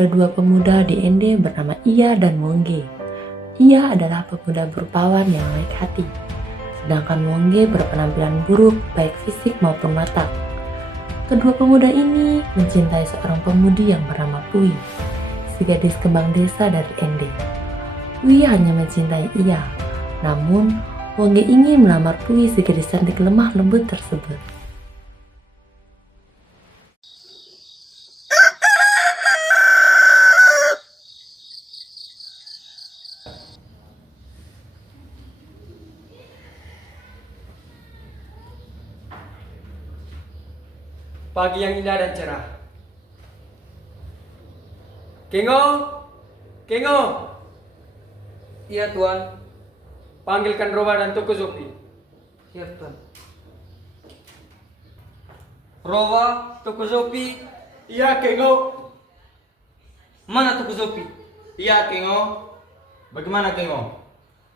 ada dua pemuda di Ende bernama Ia dan Wongge. Ia adalah pemuda berpawan yang baik hati, sedangkan Wongge berpenampilan buruk baik fisik maupun mata. Kedua pemuda ini mencintai seorang pemudi yang bernama Pui, si gadis kembang desa dari Ende. Pui hanya mencintai Ia, namun Wongge ingin melamar Pui si gadis cantik lemah lembut tersebut. Pagi yang indah dan cerah. Kengo, Kengo. Iya tuan. Panggilkan Roba dan Toko Zopi. Iya tuan. Rowa, Toko Zopi. Iya, Kengo. Mana Toko Zopi? Iya, Kengo. Bagaimana, Kengo?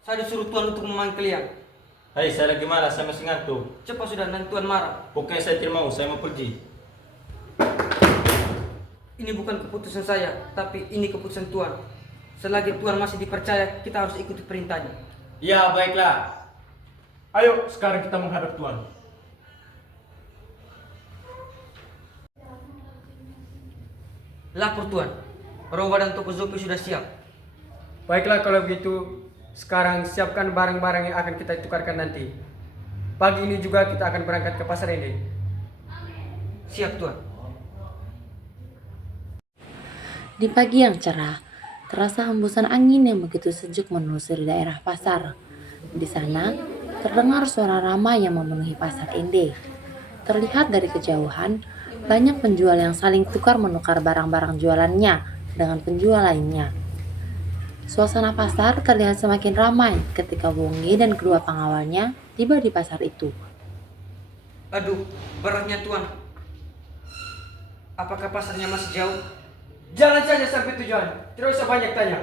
Saya disuruh tuan untuk memanggil kalian. Hai, saya lagi malas, saya masih ngantuk. Cepat sudah nanti tuan marah. Pokoknya saya tidak mau, saya mau pergi. Ini bukan keputusan saya, tapi ini keputusan tuan. Selagi tuan masih dipercaya, kita harus ikuti perintahnya. Iya, baiklah. Ayo, sekarang kita menghadap Tuan. Lapor tuan. Rowa dan Toko Zopi sudah siap. Baiklah kalau begitu, sekarang siapkan barang-barang yang akan kita tukarkan nanti. Pagi ini juga kita akan berangkat ke pasar Ende. Siap tuan. Di pagi yang cerah, terasa hembusan angin yang begitu sejuk menelusuri daerah pasar. Di sana, terdengar suara ramai yang memenuhi pasar Ende. Terlihat dari kejauhan, banyak penjual yang saling tukar-menukar barang-barang jualannya dengan penjual lainnya. Suasana pasar terlihat semakin ramai ketika Wongge dan kedua pengawalnya tiba di pasar itu. Aduh, beratnya tuan. Apakah pasarnya masih jauh? Jalan saja sampai tujuan, tidak usah banyak tanya.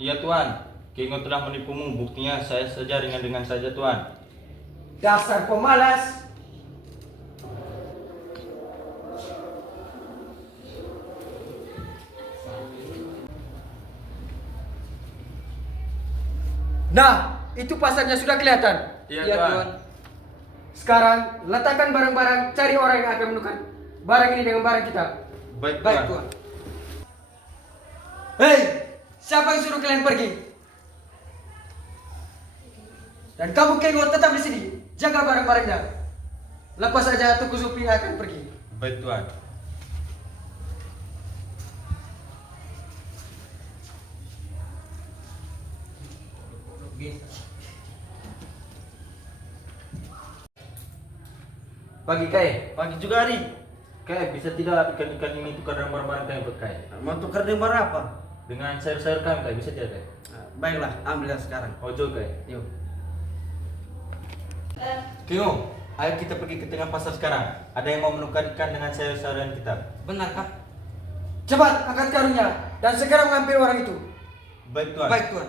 Iya, Tuan. Kengo telah menipumu, buktinya saya saja dengan saja, Tuan. Dasar pemalas. Nah, itu pasarnya sudah kelihatan. Iya, Tuan. Sekarang letakkan barang-barang, cari orang yang akan menukar barang ini dengan barang kita. Baik, Baik Tuan. tuan. Hei, siapa yang suruh kalian pergi? Dan kamu Kengo tetap di sini, jaga barang-barangnya. Lepas saja Toko Zopi akan pergi. Baik, Tuan. Pagi Kai. Pagi juga, Ari. Kayak bisa tidak ikan-ikan ini tukar dengan barang-barang kami berkait? Mau tukar dengan barang apa? Dengan sayur-sayur kami, kayak bisa tidak, Kai? Baiklah, ambillah sekarang. Ojo, Kai. Yuk. Kengo, ayo kita pergi ke tengah pasar sekarang. Ada yang mau menukar ikan dengan sayur-sayuran kita. Benarkah? Cepat angkat karungnya dan segera mengambil orang itu. Baik, Tuan. Baik tuan.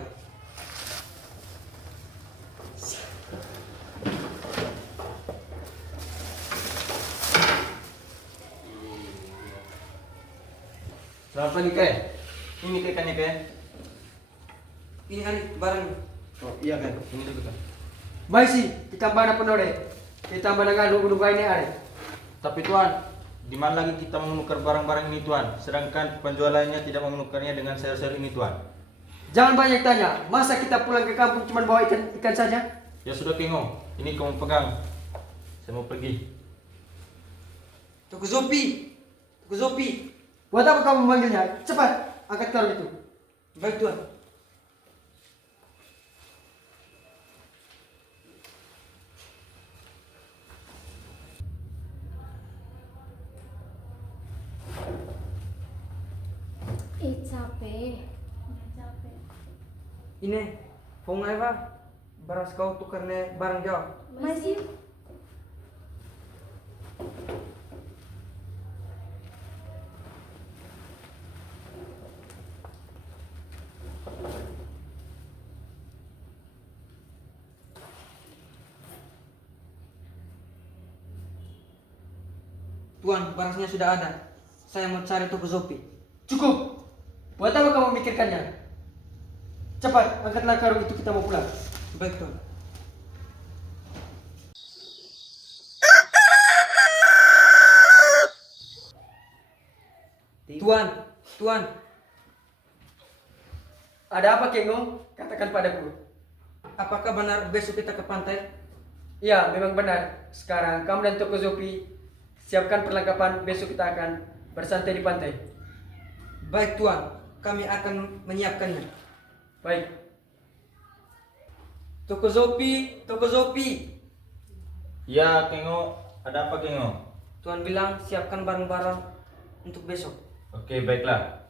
Selamat pagi, Kai. Ini ikannya, Kai. Ini hari barang. Oh, iya, Kai. Ini dulu, Kai. Baik sih, ditambah anak penore. Ditambah dengan nunggu ini ada. Tapi Tuan, di mana lagi kita mau menukar barang-barang ini, Tuan? Sedangkan penjual lainnya tidak mau menukarnya dengan sayur-sayur ini, Tuan. Jangan banyak tanya, masa kita pulang ke kampung cuma bawa ikan saja? Ya sudah, Kengo. Ini kamu pegang. Saya mau pergi. Toko Zopi. Toko Zopi. Buat apa kamu memanggilnya? Cepat, angkat karung itu. Baik tuan. Capek. Ini, kung apa? Baras kau tukar ne barang jauh. Masih. Tuan, barasnya sudah ada. Saya mau cari Toko Zopi. Cukup, Buat apa kamu memikirkannya? Cepat, angkatlah karung itu, kita mau pulang. Baik Tuan. Tuan, Tuan, Ada apa Kengo? Katakan padaku. apakah benar besok kita ke pantai? Iya, memang benar. Sekarang kamu dan Toko Zopi siapkan perlengkapan, besok kita akan bersantai di pantai. Baik Tuan, kami akan menyiapkannya. Baik. Toko Zopi, Toko Zopi. Ya, Kengo. Ada apa, Kengo? Tuan bilang siapkan barang-barang untuk besok. Oke, baiklah.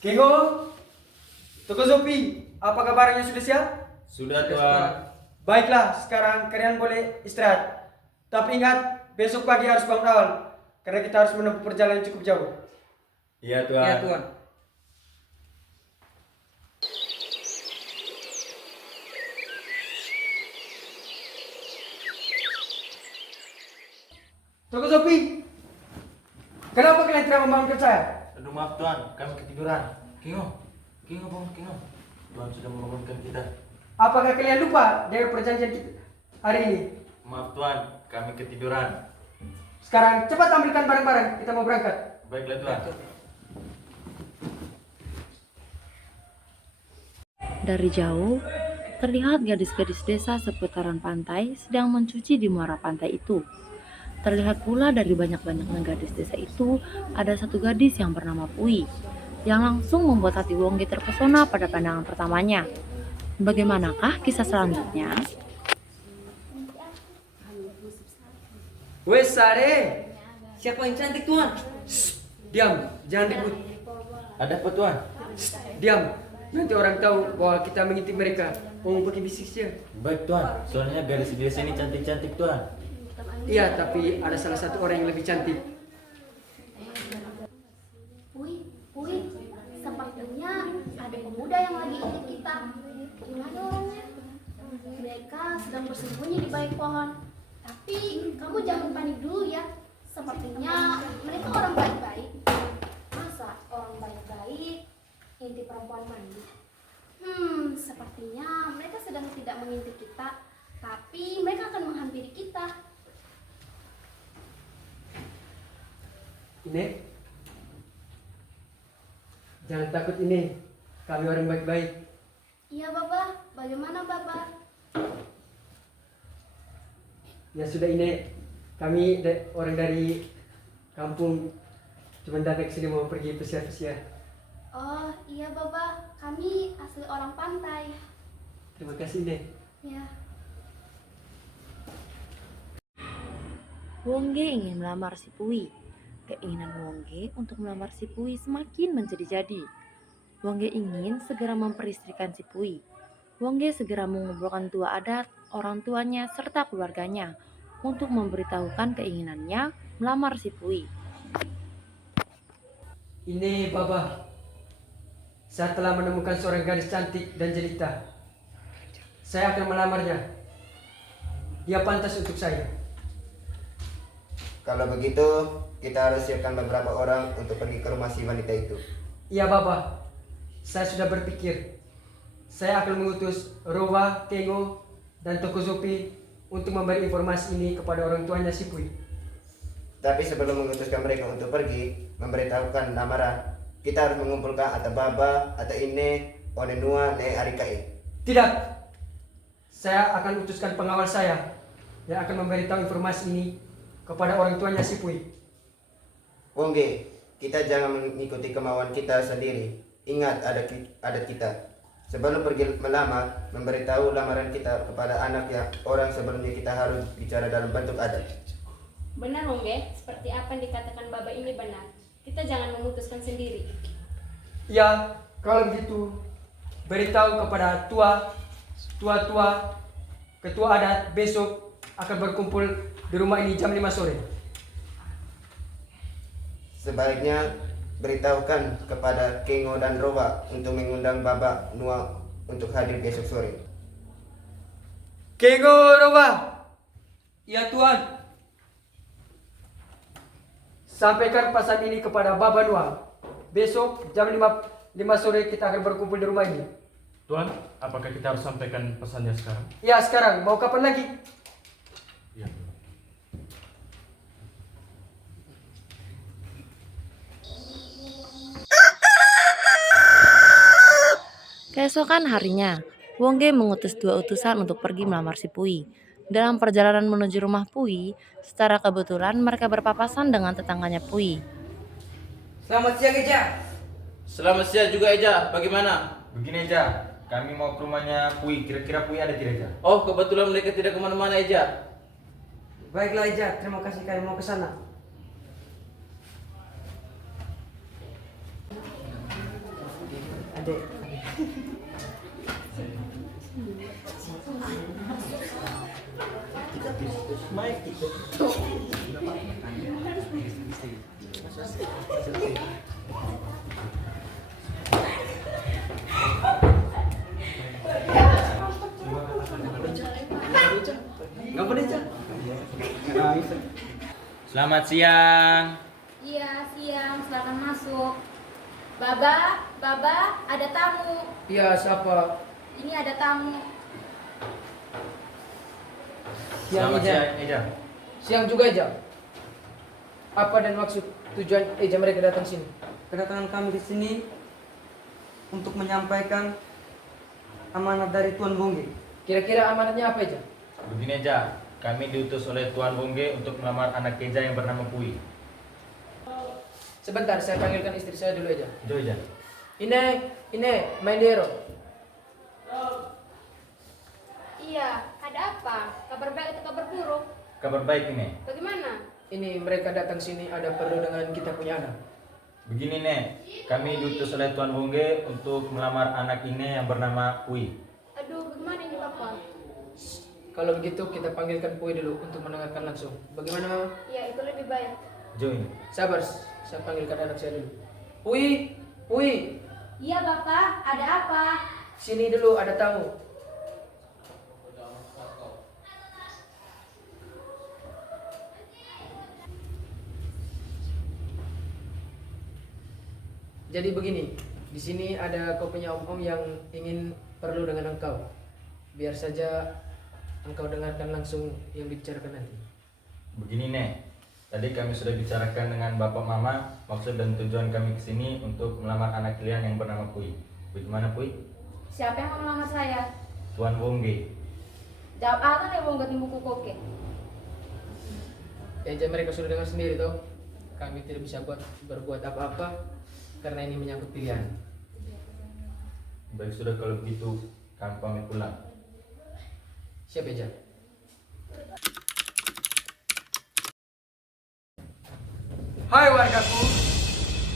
Kengo, Toko Zopi, apakah barangnya sudah siap? Sudah, Tuan. Baiklah, sekarang kalian boleh istirahat. Tapi ingat, besok pagi harus bangun awal. Karena kita harus menempuh perjalanan cukup jauh. Iya, Tuan. Ya Tuan. Toko Zopi, kenapa kalian tidak membangunkan saya? Aduh, maaf, Tuan. Kami ketiduran. Kengo. Kengo, bangun, Kengo. Tuan sudah membangunkan kita. Apakah kalian lupa dari perjanjian kita hari ini? Maaf, Tuan. Kami ketiduran. Sekarang cepat ambilkan barang-barang, kita mau berangkat. Baiklah, Tuan. Dari jauh, terlihat gadis-gadis desa seputaran pantai sedang mencuci di muara pantai itu. Terlihat pula dari banyak-banyaknya gadis desa itu, ada satu gadis yang bernama Pui, yang langsung membuat hati Wongge terpesona pada pandangan pertamanya. Bagaimanakah kisah selanjutnya? Wes Sare, Siapa yang cantik Tuan? diam, jangan ribut. Ada apa, Tuan? Diam, nanti orang tahu bahwa kita mengintip mereka. Mau pakai bisik saja. Baik, Tuan. Soalnya gadis di desa ini cantik-cantik, Tuan. Iya, tapi ada salah satu orang yang lebih cantik. Wih, sepertinya ada pemuda yang lagi ikut kita. Gimana orangnya? Mereka sedang bersembunyi di balik pohon. Tapi kamu jangan panik dulu ya. Sepertinya mereka orang baik-baik. Masa orang baik-baik ngintip perempuan mandi? Sepertinya mereka sedang tidak mengintip kita, tapi mereka akan menghampiri kita. Ini, jangan takut ini. Kami orang baik-baik. Iya, Baba. Bagaimana, Baba? Ya sudah ini, kami orang dari kampung cuma datang ke sini mau pergi pesiar-pesiar. Oh, iya, Baba. Kami asli orang pantai. Terima kasih ini. Ya. Wongge ingin melamar si Pui. Keinginan Wongge untuk melamar si Pui semakin menjadi-jadi. Wongge ingin segera memperistrikan si Pui. Wongge segera mengumpulkan tua adat, orang tuanya, serta keluarganya untuk memberitahukan keinginannya melamar si Pui. Ini Baba. Saya telah menemukan seorang gadis cantik dan jelita. Saya akan melamarnya. Dia pantas untuk saya. Kalau begitu, kita harus siapkan beberapa orang untuk pergi ke rumah si wanita itu. Iya Baba. Saya sudah berpikir. Saya akan mengutus Rowa, Kengo, dan Toko Zopi untuk memberi informasi ini kepada orang tuanya si Pui. Tapi sebelum mengutuskan mereka untuk pergi, memberitahukan lamaran, kita harus mengumpulkan atau Baba, atau Ine, Onenua, Ne Arikai. Tidak. Saya akan utuskan pengawal saya yang akan memberitahu informasi ini kepada orang tuanya si Pui. Wongge, kita jangan mengikuti kemauan kita sendiri. Ingat adat kita. Sebelum pergi melamar, memberitahu lamaran kita kepada anak yang orang sebelumnya kita harus bicara dalam bentuk adat. Benar, Wongge. Seperti apa yang dikatakan Baba ini benar. Kita jangan memutuskan sendiri. Ya, kalau begitu, beritahu kepada tua-tua ketua adat besok akan berkumpul di rumah ini jam 5 sore. Sebaiknya beritahukan kepada Kengo dan Rowa untuk mengundang Baba Nua untuk hadir besok sore. Kengo Roba, Iya Tuan. sampaikan pesan ini kepada Baba Nua. Besok jam 5 sore kita akan berkumpul di rumah ini. Tuan, apakah kita harus sampaikan pesannya sekarang? Ya sekarang, mau kapan lagi? Iya. Keesokan harinya, Wongge mengutus 2 utusan untuk pergi melamar si Pui. Dalam perjalanan menuju rumah Pui, secara kebetulan mereka berpapasan dengan tetangganya Pui. Selamat siang Eja. Selamat siang juga Eja, bagaimana? Begini Eja, kami mau ke rumahnya Pui, kira-kira Pui ada tidak Eja? Oh kebetulan mereka tidak kemana-mana Eja. Baiklah Eja, terima kasih kami mau ke sana. Adek. Selamat siang. Iya, siang, silakan masuk. Baba, Baba, ada tamu. Iya, siapa? Ini ada tamu. Selamat siang Eja. Siang juga Eja. Apa dan maksud tujuan Eja mereka datang sini? Kedatangan kami di sini untuk menyampaikan amanat dari Tuan Bongge. Kira-kira amanatnya apa Eja? Begini Eja, kami diutus oleh Tuan Bongge untuk melamar anak Eja yang bernama Pui. Sebentar, saya panggilkan istri saya dulu Eja. Jo Eja. Ine, Maindero. Iya, ada apa? Kabar baik atau kabar buruk? Kabar baik ini. Bagaimana? Ini mereka datang sini ada perlu dengan kita punya anak. Begini Nek, kami diutus oleh Tuan Bongge untuk melamar anak ini yang bernama Pui. Aduh, bagaimana ini Bapak? Kalau begitu kita panggilkan Pui dulu untuk mendengarkan langsung. Bagaimana Mama? Ya, itu lebih baik. Jo ini. Sabar, saya panggilkan anak saya dulu. Pui, Iya Bapak, ada apa? sini dulu ada tamu. Jadi begini, di sini ada kau punya om-om yang ingin perlu dengan engkau. Biar saja engkau dengarkan langsung yang dibicarakan nanti. Begini Nek, tadi kami sudah bicarakan dengan Bapak Mama, maksud dan tujuan kami ke sini untuk melamar anak kalian yang bernama Pui. Bagaimana Pui? Siapa yang mau melamar saya? Tuan Bongge. Jawab apa nih mau buat buku koke? Ya, jadi mereka sudah dengar sendiri toh. Kami tidak bisa berbuat apa-apa karena ini menyangkut pilihan. Baik sudah kalau begitu, kami pamit pulang. Siap aja. Hai wargaku,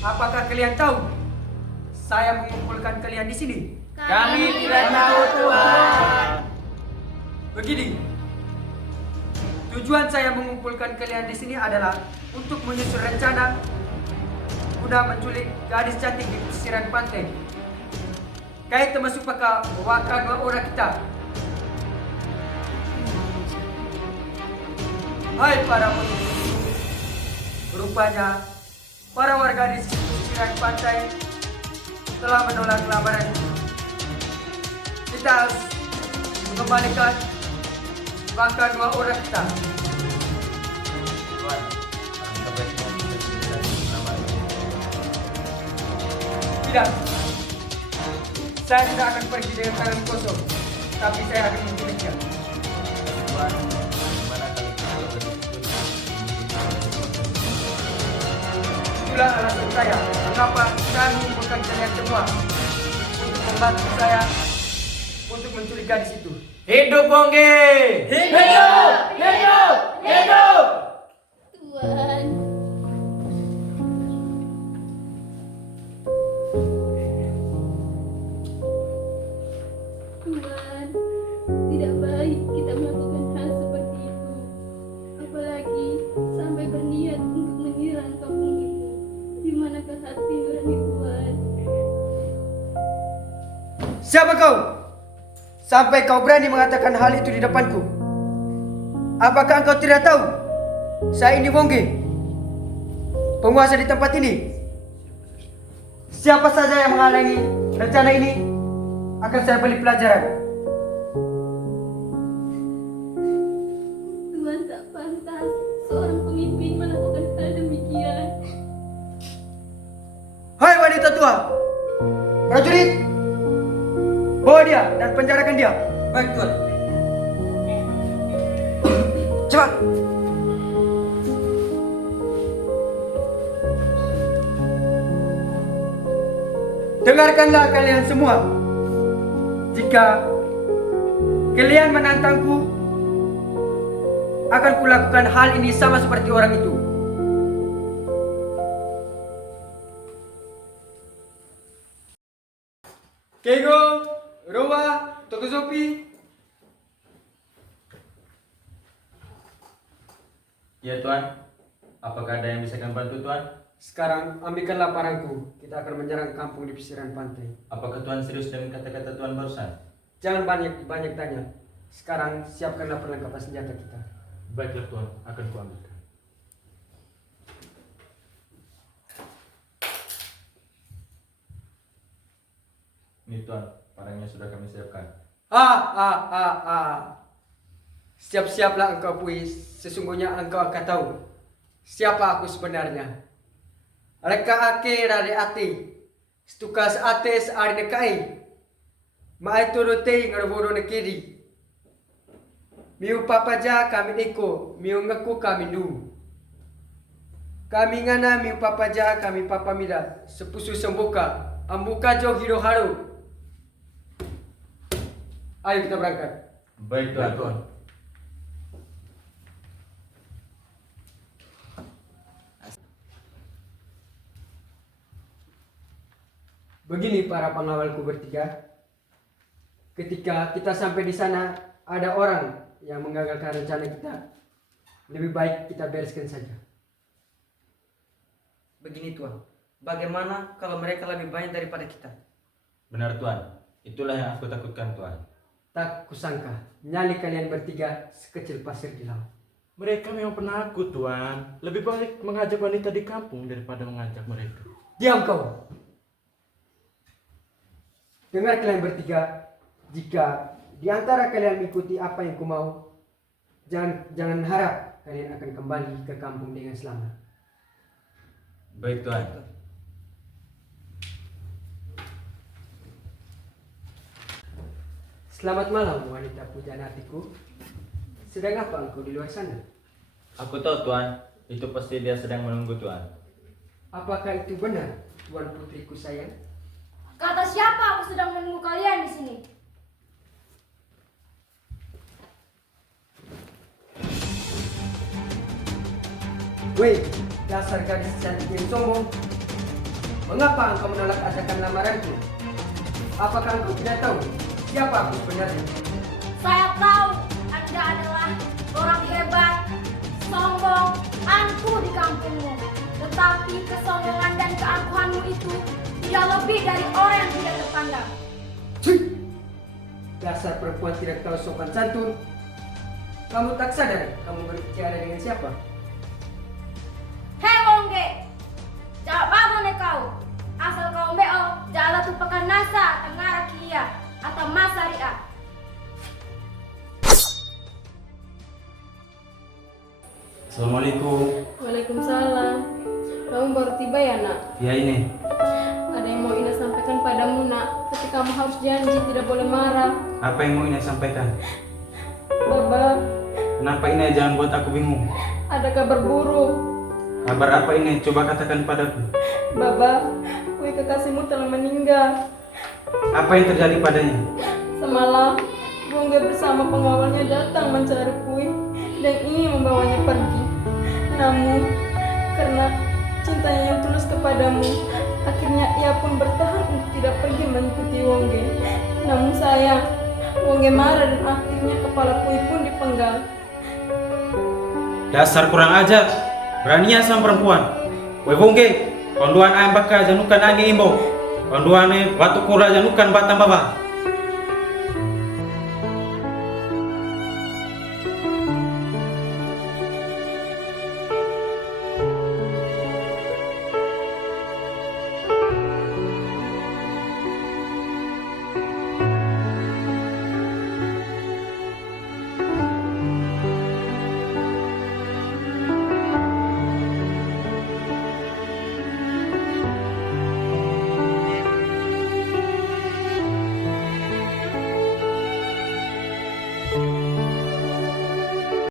apakah kalian tahu saya mengumpulkan kalian di sini? Kami tidak tahu, Tuan. Begini, tujuan saya mengumpulkan kalian di sini adalah untuk menyusun rencana guna menculik gadis cantik di pesisir pantai. Kait termasuk pakai wakan orang kita. Hai para penulis, rupanya para warga di pesisir pantai telah menolak lamaran. Kita harus mengembalikan bahkan orang kita. Tuan, kita baiknya kita selesai melamar ini. Tidak, saya tidak akan pergi dengan tangan kosong, tapi saya akan menculiknya. Tuan, gimana kalau kita berdiskusi? Itulah alasan saya mengapa saya mengumpulkan kalian semua untuk membantu saya untuk menculik gadis itu. Hidup Bongge! Tuan. Tuan, tidak baik kita kau? Sampai kau berani mengatakan hal itu di depanku. Apakah engkau tidak tahu? Saya ini Wongge, penguasa di tempat ini. Siapa saja yang menghalangi rencana ini akan saya beri pelajaran. Tuhan tak pantas seorang pemimpin melakukan hal demikian. Hai wanita tua, prajurit, bawa dia dan penjarakan dia. Baik, Tuan. Cepat. Dengarkanlah kalian semua. Jika kalian menantangku, akan kulakukan hal ini sama seperti orang itu. Keigo, Rowa, Tokozopi. Ya Tuan, apakah ada yang bisa kami bantu Tuan? Sekarang ambilkanlah parangku. Kita akan menyerang kampung di pesisir pantai. Apakah Tuan serius dengan kata-kata Tuan barusan? Jangan banyak tanya. Sekarang siapkanlah perlengkapan senjata kita. Baiklah Tuan, akan kuambilkan. Ini Tuan, parangnya sudah kami siapkan. Siap-siaplah engkau Pui. Sesungguhnya engkau akan tahu siapa aku sebenarnya. Reka ake rare ate, stukas ate seari nekai, maai turute ngarbodo nekiri. Miu papaja kami eko, miu ngaku kami du. Kami ngana miu papaja kami papamida, sepusu sembuka, ambuka jo hiro haru. Ayo kita berangkat. Baik Tuan. Tuan. Begini para pengawalku bertiga. Ketika kita sampai di sana ada orang yang menggagalkan rencana kita, lebih baik kita bereskan saja. Begini, Tuan. Bagaimana kalau mereka lebih banyak daripada kita? Benar Tuan, itulah yang aku takutkan Tuan. Tak kusangka nyali kalian bertiga sekecil pasir di laut. Mereka memang penakut Tuan. Lebih baik mengajak wanita di kampung daripada mengajak mereka. Diam kau. Dengar kalian bertiga, jika di antara kalian mengikuti apa yang ku mau, jangan harap kalian akan kembali ke kampung dengan selamat. Baik Tuan. Selamat malam wanita pujaan hatiku. Sedang apa engkau di luar sana? Aku tahu Tuan, itu pasti dia sedang menunggu Tuan. Apakah itu benar, tuan putriku sayang? Kata siapa aku sedang menunggu kalian di sini? Weh, dasar gadis cantik yang sombong. Mengapa engkau menolak ajakan lamaranku? Apakah engkau tidak tahu siapa aku sebenarnya? Saya tahu Anda adalah orang hebat, sombong, angkuh di kampungmu. Tetapi kesombongan dan keangkuhanmu itu tidak lebih dari orang yang tidak terpandang. Cih! Dasar perempuan tidak tahu sopan santun. Kamu tak sadar kamu berbicara dengan siapa? Hei Wongge, jawab apa nih kau? Asal kau meo, jala tupakan nasa tengara kia atau masaria. Assalamualaikum. Waalaikumsalam. Kamu baru tiba ya nak? Ya ini. Ada yang mau Ina sampaikan padamu nak. Tapi kamu harus janji tidak boleh marah. Apa yang mau Ina sampaikan? Baba, Kenapa Ina jangan buat aku bingung? ada kabar buruk. Kabar apa ini? Coba katakan padaku. Baba, Kui kekasihmu telah meninggal. Apa yang terjadi padanya? Semalam, Wongge bersama pengawalnya datang mencari Kui dan ingin membawanya pergi. Namun, karena cintanya yang tulus kepadamu, akhirnya ia pun bertahan untuk tidak pergi mengikuti Wongge. Namun sayang, Wongge marah dan akhirnya kepala Kui pun dipenggal. Dasar kurang ajar. Beraninya sama perempuan. Webongge, konduan ayam bakal janukan angin imbo. Konduan batu kura janukan batang bawah.